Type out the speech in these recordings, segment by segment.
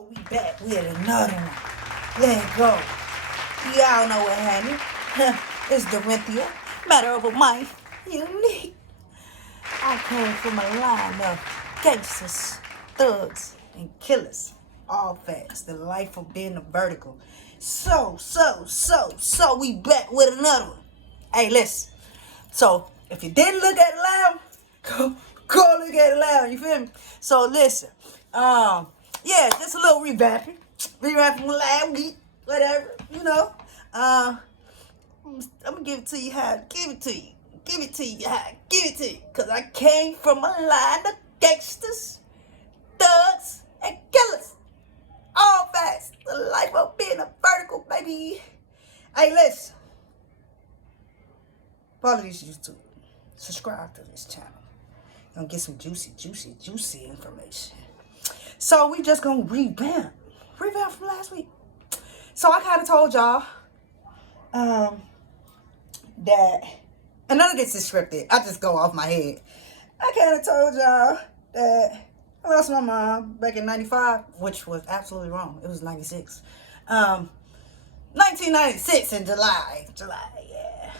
So we back with another one. Let it go. Y'all know what happened. It's Dorinthia. Matter of a mind. Unique. I came from a line of gangsters, thugs, and killers. All facts. The life of being a vertical. So we back with another one. Hey, listen. So if you didn't look at it loud, go look at it loud. You feel me? So listen. Yeah, just a little revamping from last week, whatever, you know. I'm gonna give it to you how I give it to you. Give it to you how I give it to you. Cause I came from a line of gangsters, thugs, and killers. All facts. The life of being a vertical, baby. Hey, listen. Follow this YouTube. Subscribe to this channel. You're gonna get some juicy information. So we just gonna revamp from last week. So I kind of told y'all that, and none of this is scripted. I just go off my head. I kind of told y'all that I lost my mom back in '95, which was absolutely wrong. It was '96, 1996 in July, yeah,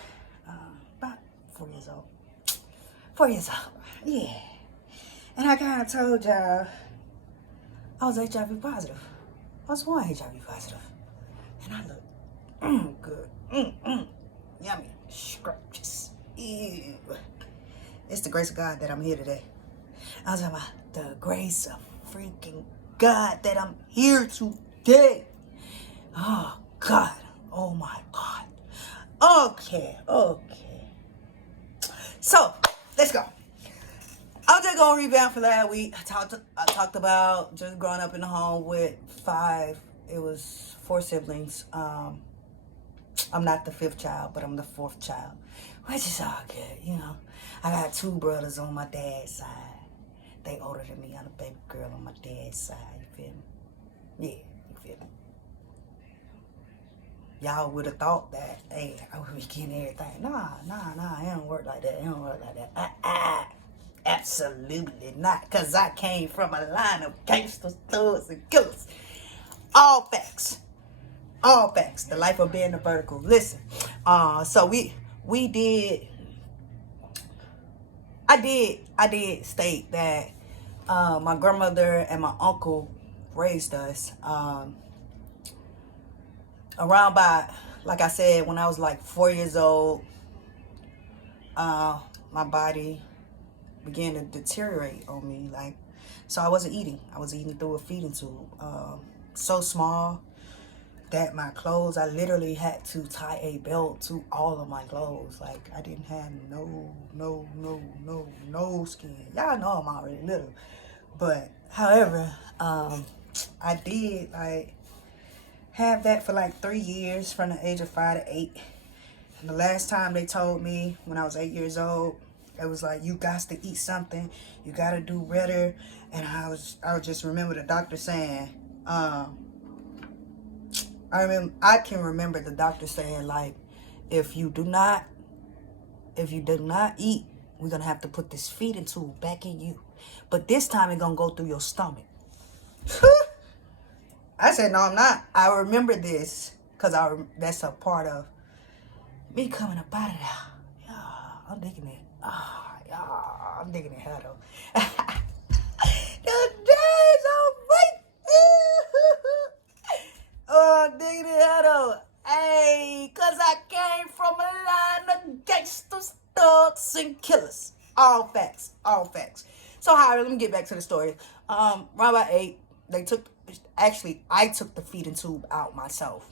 about 4 years old. 4 years old, yeah. And I kind of told y'all I was HIV positive. I was born HIV positive. And I look good. Yummy. Scrumptious. Ew. It's the grace of God that I'm here today. I was talking about the grace of freaking God that I'm here today. Oh, God. Oh, my God. Okay. So, let's go. I'm just gonna revamp for last week. I talked about just growing up in the home with it was 4 siblings. I'm not the 5th child, but I'm the 4th child, which is all good, you know. I got 2 brothers on my dad's side. They older than me. I'm the baby girl on my dad's side. You feel me? Yeah, you feel me? Y'all would have thought that, hey, I would be getting everything. Nah, it don't work like that. Absolutely not, because I came from a line of gangsters, thugs, and killers. All facts. The life of being a vertical. Listen, so we did. I did state that my grandmother and my uncle raised us around by, like I said, when I was like 4 years old. My body began to deteriorate on me, like, so I wasn't eating. I was eating through a feeding tube. So small that my clothes, I literally had to tie a belt to all of my clothes. Like, I didn't have no skin. Y'all know I'm already little. But however, I did like have that for like 3 years, from the age of 5 to 8. And the last time they told me, when I was 8 years old, it was like, you got to eat something. You got to do better. And I just remember the doctor saying, I can remember the doctor saying, like, if you do not eat, we're going to have to put this feeding tube back in you. But this time it's going to go through your stomach. I said, no, I'm not. I remember this because that's a part of me coming up out of there. Yeah, I'm digging it. I'm digging it hard though. The days of wait. I'm digging it hard though. Hey, cause I came from a line of gangsters, thugs, and killers. All facts. So, however, let me get back to the story. Around about 8, I took the feeding tube out myself.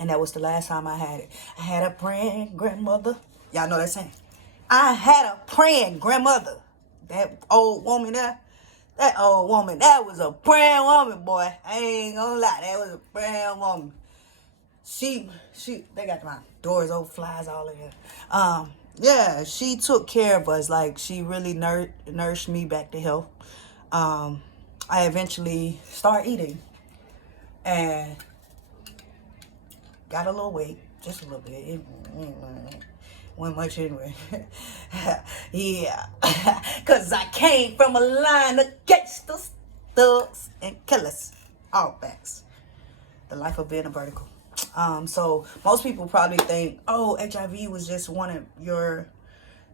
And that was the last time I had it. I had a praying grandmother. Y'all know that saying. I had a praying grandmother. That old woman there, that was a praying woman, boy. I ain't gonna lie, that was a praying woman. They got my doors open, flies all in here. Yeah, she took care of us. Like, she really nourished me back to health. I eventually started eating and got a little weight, just a little bit. It wasn't much anyway. Yeah, because I came from a line of gangsters, thugs, and killers. All facts. The life of being a vertical. So most people probably think, oh, HIV was just one of your,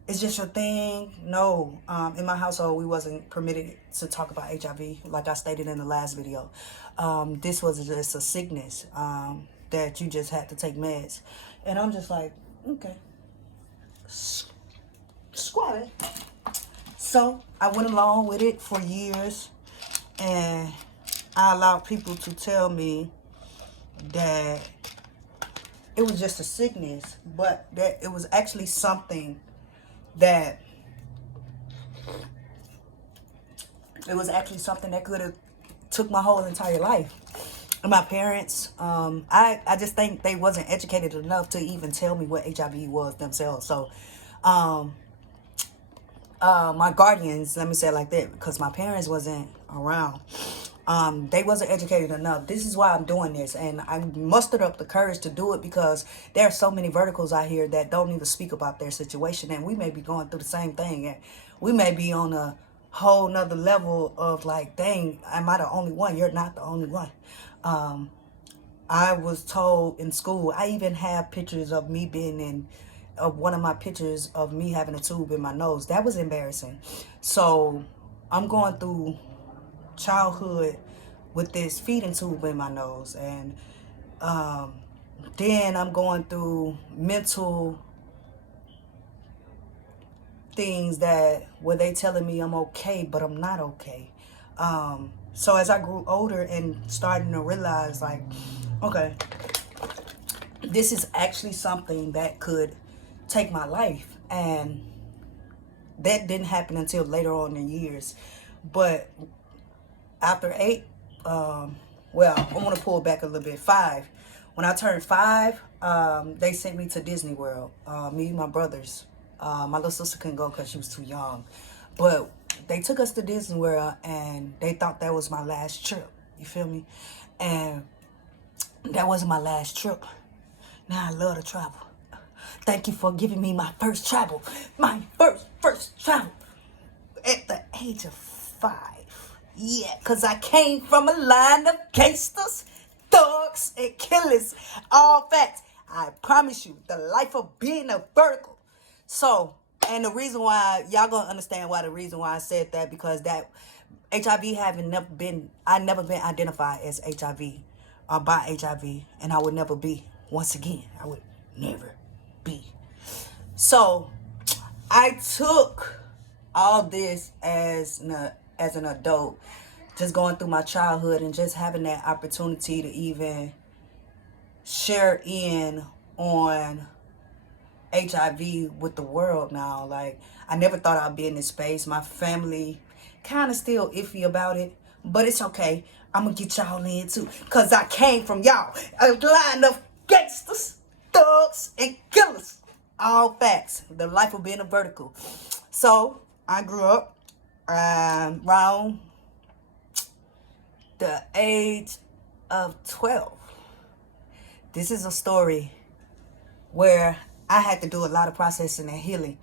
it's just your thing. No, in my household, we wasn't permitted to talk about HIV, like I stated in the last video. This was just a sickness that you just had to take meds. And I'm just like, okay, squat it. So I went along with it for years, and I allowed people to tell me that it was just a sickness, but that it was actually something that could have took my whole entire life. And my parents, I just think they wasn't educated enough to even tell me what HIV was themselves. So my guardians, let me say it like that, because my parents wasn't around. They wasn't educated enough. This is why I'm doing this, and I mustered up the courage to do it because there are so many verticals out here that don't even speak about their situation, and we may be going through the same thing, and we may be on a whole nother level of like, dang, am I the only one? You're not the only one. I was told in school, I even have pictures of me being in, one of my pictures of me having a tube in my nose. That was embarrassing. So I'm going through childhood with this feeding tube in my nose, and then I'm going through mental things that where they telling me I'm okay, but I'm not okay. So as I grew older and starting to realize, like, okay, this is actually something that could take my life, and that didn't happen until later on in years. But after 8, well, I want to pull back a little bit. 5. When I turned 5, they sent me to Disney World. Me and my brothers. My little sister couldn't go because she was too young. But they took us to Disney World, and they thought that was my last trip. You feel me? And that wasn't my last trip. Now I love to travel. Thank you for giving me my first travel. My first travel. At the age of 5. Yeah, because I came from a line of gangsters, thugs, and killers. All facts. I promise you, the life of being a vertical. So, and the reason why, y'all gonna understand why the reason why I said that, because that HIV I never been identified as HIV or by HIV, and I would never be. Once again, I would never be. So, I took all this as an adult, just going through my childhood and just having that opportunity to even share in on HIV with the world now. Like, I never thought I'd be in this space. My family kind of still iffy about it, but it's okay. I'm gonna get y'all in too, because I came from y'all, a line of gangsters, thugs, and killers. All facts. The life of being a vertical. So I grew up around the age of 12. This is a story where I had to do a lot of processing and healing,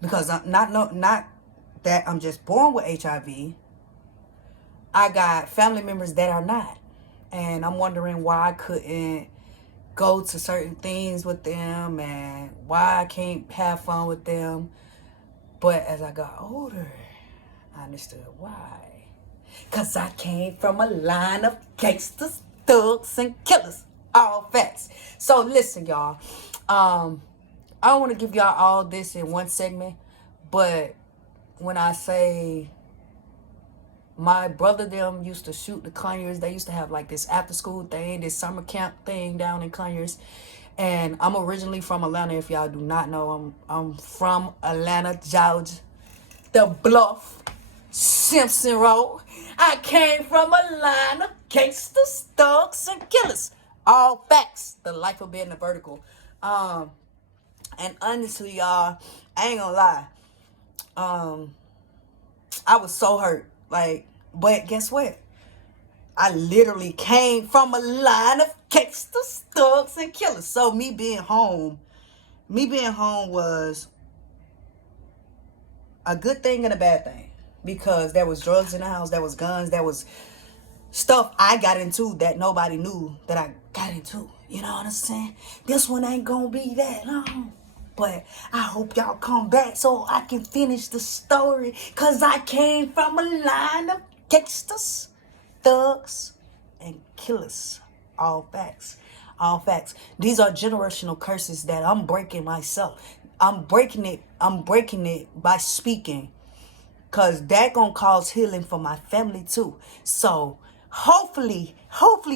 because I'm not that I'm just born with HIV. I got family members that are not, and I'm wondering why I couldn't go to certain things with them and why I can't have fun with them. But as I got older, I understood why. Because I came from a line of gangsters, thugs, and killers. All facts. So listen, y'all. I don't want to give y'all all this in one segment, but when I say my brother them used to shoot the Conyers, they used to have like this after school thing, this summer camp thing down in Conyers. And I'm originally from Atlanta. If y'all do not know, I'm from Atlanta, Georgia, the Bluff, Simpson Road. I came from a line of gangsters, thugs, and killers. All facts. The life of being a vertical. And honestly, y'all, I ain't gonna lie. I was so hurt. Like, but guess what? I literally came from a line of gangsters, thugs, and killers. So me being home was a good thing and a bad thing, because there was drugs in the house, there was guns, there was stuff I got into that nobody knew that I got into. You know what I'm saying? This one ain't gonna be that long. But I hope y'all come back so I can finish the story. Cause I came from a line of gangsters, thugs, and killers. All facts. All facts. These are generational curses that I'm breaking myself. I'm breaking it. I'm breaking it by speaking. Cause that gonna cause healing for my family too. So hopefully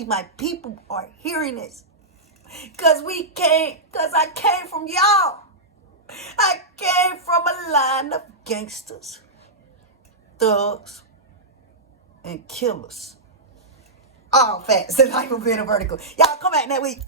my people are hearing this. Cause I came from y'all. I came from a line of gangsters, thugs, and killers. All facts. The life of being a vertical. Y'all come back next week.